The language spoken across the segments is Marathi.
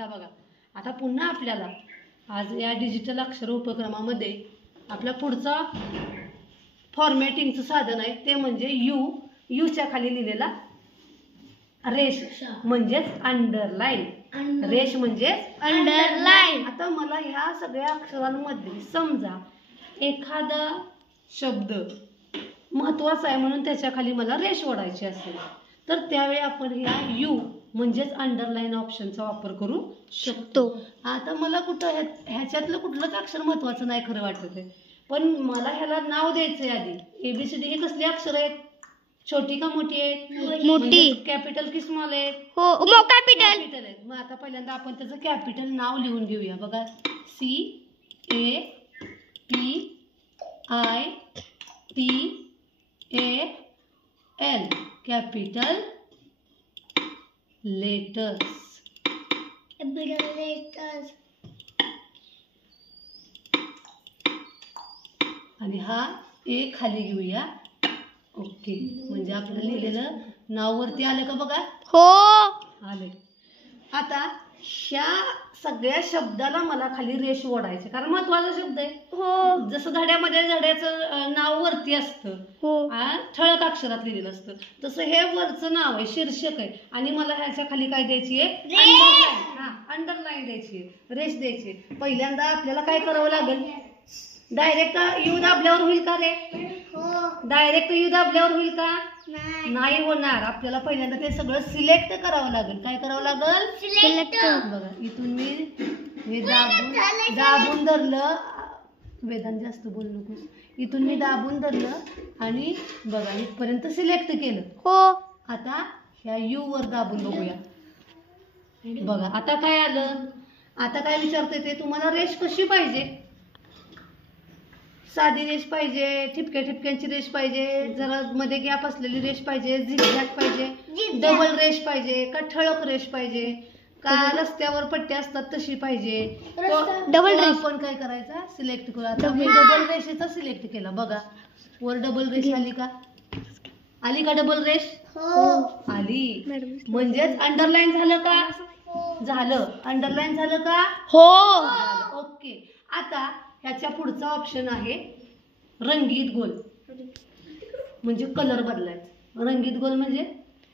आता बघा, आता पुन्हा आपल्याला आज या डिजिटल अक्षर उपक्रमामध्ये आपला पुढचा फॉर्मॅटिंगचं साधन आहे ते म्हणजे यूच्या खाली लिहिलेला रेष म्हणजेच अंडरलाईन. रेष म्हणजेच अंडरलाईन. आता मला ह्या सगळ्या अक्षरांमध्ये समजा एखादा शब्द महत्वाचा आहे म्हणून त्याच्या खाली मला रेष ओढायची असेल तर त्यावेळी आपण ह्या यू म्हणजेच अंडरलाईन ऑप्शनचा वापर करू शकतो. आता मला कुठं ह्याच्यातलं कुठलंच अक्षर महत्वाचं नाही खरं वाटत आहे, पण मला ह्याला नाव द्यायचंय आधी. एबीसीडी हे कसली अक्षर आहेत? छोटी का मोठी आहेत? मोठी. कॅपिटल की स्मॉल आहेत? हो कॅपिटल आहेत. मग आता पहिल्यांदा आपण त्याचं कॅपिटल नाव लिहून घेऊया. बघा, CAPITAL कॅपिटल लेटर्स. आणि हा ए खाली घेऊया. ओके, म्हणजे आपलं लिहिलेलं नाव वरती आलं का बघा? हो आले. आता ह्या सगळ्या शब्दाला मला खाली रेष ओढायची कारण महत्वाचा शब्द आहे. हो, जसं धड्यामध्ये धड्याचं नाव वरती असतं, ठळक अक्षरात लिहिलेलं असतं, तसं हे वरचं नाव आहे, शीर्षक आहे, आणि मला ह्याच्या खाली काय द्यायची आहे? अंडरलाईन द्यायची आहे, रेष द्यायची. पहिल्यांदा आपल्याला काय करावं लागेल? डायरेक्ट यू दाबल्यावर होईल का रे? डायरेक्ट यू दाबल्यावर होईल का? नाही होणार. आपल्याला पहिल्यांदा ते सगळं सिलेक्ट करावं लागेल. काय करावं लागेल? सिलेक्ट. बघा, इथून मी दाबून धरलं. वेदांत जास्त बोलू नकोस. इथून मी दाबून धरलं आणि बघा इथपर्यंत सिलेक्ट केलं. हो, आता ह्या यू वर दाबून बघूया. बघा आता काय आलं? आता काय विचारते ते तुम्हाला रेष कशी पाहिजे? साधी रेष पाहिजे, ठिपक्या ठिपक्यांची रेष पाहिजे, जरा मध्ये गॅप असलेली रेष पाहिजे, झिगझॅग पाहिजे, डबल रेष पाहिजे का ठळक रेष पाहिजे का रस्त्यावर पट्ट्या असतात तशी पाहिजे? डबल रेष. आपण काय करायचा? सिलेक्ट करू. आता मी डबल रेषेचा सिलेक्ट केला. बघा वर डबल रेष आली का? आली का डबल रेष? आली. म्हणजेच अंडरलाईन झालं का? झालं. अंडरलाईन झालं का? हो. ओके. आता ह्याच्या पुढचा ऑप्शन आहे रंगीत गोल, म्हणजे कलर बदलायचा. रंगीत गोल म्हणजे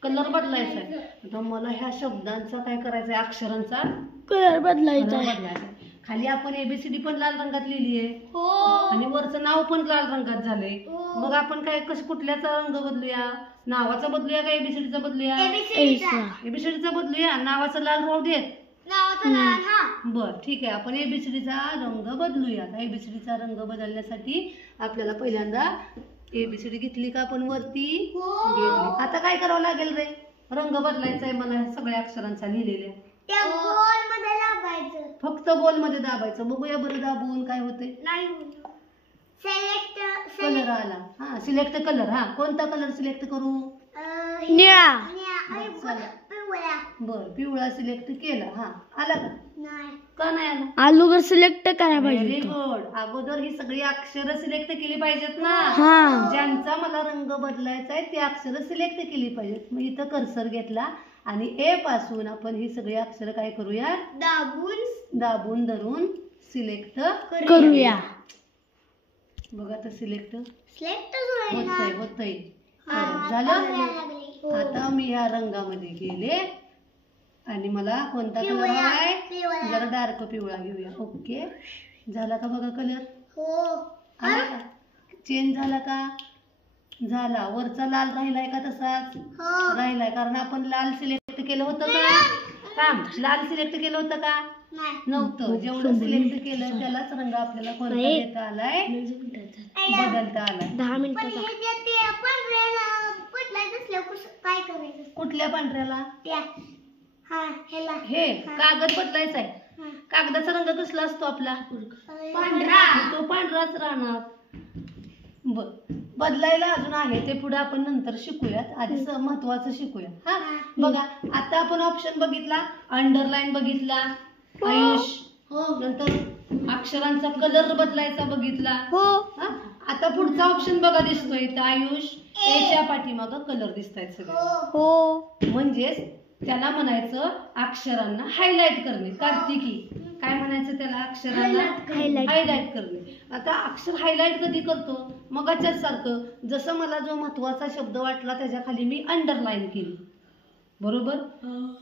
कलर बदलायचा आहे. आता मला ह्या शब्दांचा काय करायचा आहे? अक्षरांचा कलर बदलायचा आहे. खाली आपण एबीसीडी पण लाल रंगात लिहिली आहे आणि वरचं नाव पण लाल रंगात झालंय. मग आपण काय कुठल्याचा रंग बदलूया? नावाचा बदलूया का एबीसीडीचा बदलूया? एबीसीडीचा बदलूया. नावाचा लाल राहू देत. बर, ठीक आहे. आपण एबीसीडीचा रंग बदलूया. एबीसीडीचा रंग बदलण्यासाठी आपल्याला पहिल्यांदा एबीसीडी घेतली का आपण वरती घेतली. आता काय करावं लागेल रे? रंग बदलायचा आहे मला सगळ्या अक्षरांचा लिहिलेल्या. फक्त बोल मध्ये दाबायचं. बघूया बरं दाबून काय होते. कलर आला. हा, सिलेक्ट कलर. हा, कोणता कलर सिलेक्ट करू? निळा. बर, पिवळा सिलेक्ट केला. हा, आला का? का नाही आला? अगोदर सिलेक्ट करायला पाहिजे. Very good. अगोदर ही सगळी अक्षरं सिलेक्ट केली पाहिजेत ना. ज्यांचा मला रंग बदलायचा आहे ते अक्षरं सिलेक्ट केली पाहिजेत. मग इथं कर्सर घेतला आणि ए पासून आपण ही सगळी अक्षरं काय करूया? दाबून धरून सिलेक्ट करूया. बघा तर सिलेक्ट होतंय. झालं. आता मी ह्या रंगामध्ये गेले आणि मला कोणता कलर आहे? जरा डार्क पिवळा घेऊया. ओके, झाला का बघा कलर? आला का? चेंज झाला का? झाला. वरचा लाल राहिलाय का? तसाच राहिलाय कारण आपण लाल सिलेक्ट केलं होतं का? लाल सिलेक्ट केलं होतं का? नव्हतं. जेवढं सिलेक्ट केलं त्यालाच रंग आपल्याला कोणता देता आलाय? बदलता आलाय. 10 मिनिटं. काय करायचं? कुठल्या पांढऱ्याला? हे कागद बदलायचा आहे. कागदाचा रंग कसला असतो आपला? पांढरा. तो पांढराच राहणार. बर, बदलायला अजून आहे ते पुढे आपण नंतर शिकूयात. आधी महत्वाचं शिकूया. हा, बघा आता आपण ऑप्शन बघितला, अंडरलाईन बघितला, आयुष, नंतर अक्षरांचा कलर बदलायचा बघितला. आता पुढचा ऑप्शन बघा दिसतोय इथं आयुष. एच्या पाठीमागं कलर दिसतायत सगळे. म्हणजेच त्याला म्हणायचं अक्षरांना हायलाइट करणे. कार्तिकी काय म्हणायचं त्याला? अक्षरांना हायलाइट करणे. आता अक्षर हायलाइट कधी करतो? मगाच्याच सारखं, जसं मला जो महत्वाचा शब्द वाटला त्याच्या खाली मी अंडरलाईन केली, बरोबर?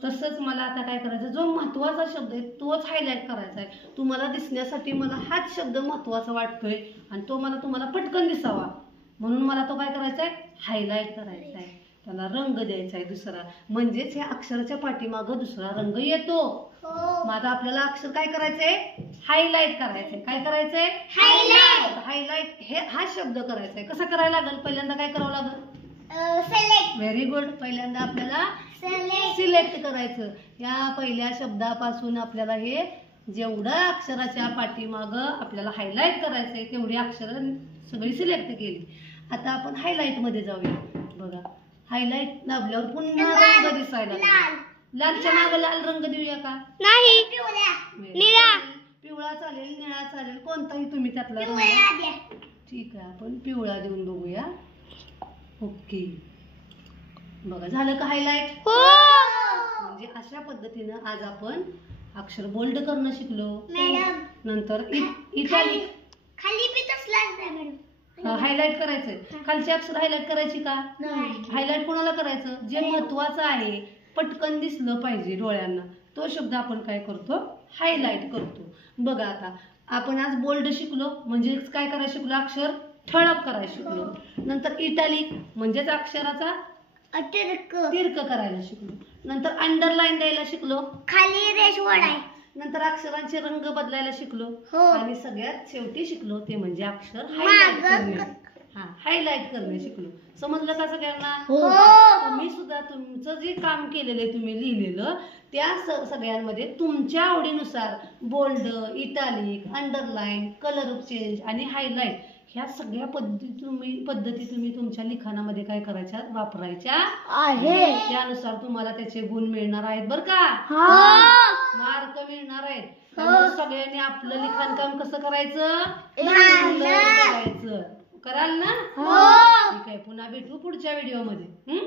तसंच मला आता काय करायचं, जो महत्वाचा शब्द आहे तोच हायलाइट करायचा आहे. तुम्हाला दिसण्यासाठी मला हाच शब्द महत्वाचा वाटतोय आणि तो मला तुम्हाला पटकन दिसावा म्हणून मला तो काय करायचा आहे? हायलाइट करायचा आहे. त्याला रंग द्यायचा आहे दुसरा, म्हणजेच या अक्षराच्या पाठीमागं दुसरा रंग येतो. मग आता आपल्याला अक्षर काय करायचंय? हायलाइट करायचंय. काय करायचंय? हायलाइट. हे हा शब्द करायचा आहे. कसं करायला लागेल? पहिल्यांदा काय करावं लागेल? Very good. पहिल्यांदा आपल्याला सिलेक्ट करायचं. या पहिल्या शब्दापासून आपल्याला हे जेवढं अक्षराच्या पाठीमागं आपल्याला हायलाइट करायचंय तेवढी अक्षर सगळी सिलेक्ट केली. आता आपण हायलाइट मध्ये जाऊया. बघा, हायलाइट दाबल्यावर पुन्हा रंग दिसायला लागला. लालच्या मागे लाल रंग देऊया का? नाही. पिवळा चालेल, निळा चालेल, कोणताही तुम्ही त्यातला रंग. ठीक आहे, आपण पिवळा देऊन बघूया. ओके, बघा झालं का हायलाइट? म्हणजे अशा पद्धतीनं आज आपण अक्षर बोल्ड करणं शिकलो. नंतर इटॅलिक हायलाइट करायचंय. खालची अक्षर हायलाइट करायची का? हायलाइट कोणाला करायचं? जे महत्वाचं आहे, पटकन दिसलं पाहिजे डोळ्यांना, तो शब्द आपण काय करतो? हायलाइट करतो. बघा, आता आपण आज बोल्ड शिकलो म्हणजे काय करायला शिकलो? अक्षर ठळक करायला शिकलो. नंतर इटॅलिक म्हणजेच अक्षराचा तिरक करायला शिकलो. नंतर अंडरलाईन द्यायला शिकलो, खाली रेष ओढाय. नंतर अक्षरांचे रंग बदलायला शिकलो. आणि सगळ्यात शेवटी शिकलो ते म्हणजे अक्षर हायलाइट करणे. हायलाइट करणे शिकलो. समजलं का सगळ्यांना? तुम्ही सुद्धा तुमचं जे काम केलेलं तुम्ही लिहिलेलं त्या सगळ्यांमध्ये तुमच्या आवडीनुसार bold, italic, underline, colour change आणि हायलाइट ह्या सगळ्या पद्धती तुम्ही तुमच्या लिखाणामध्ये काय करायच्या? वापरायच्या आहे. त्यानुसार तुम्हाला त्याचे गुण मिळणार आहेत बरं का? मार्क मिळणार आहेत. त्यामुळे सगळ्यांनी आपलं लिखाण काम कसं करायचं? करायचं. कराल ना? ठीक आहे, पुन्हा भेटू पुढच्या व्हिडिओ मध्ये.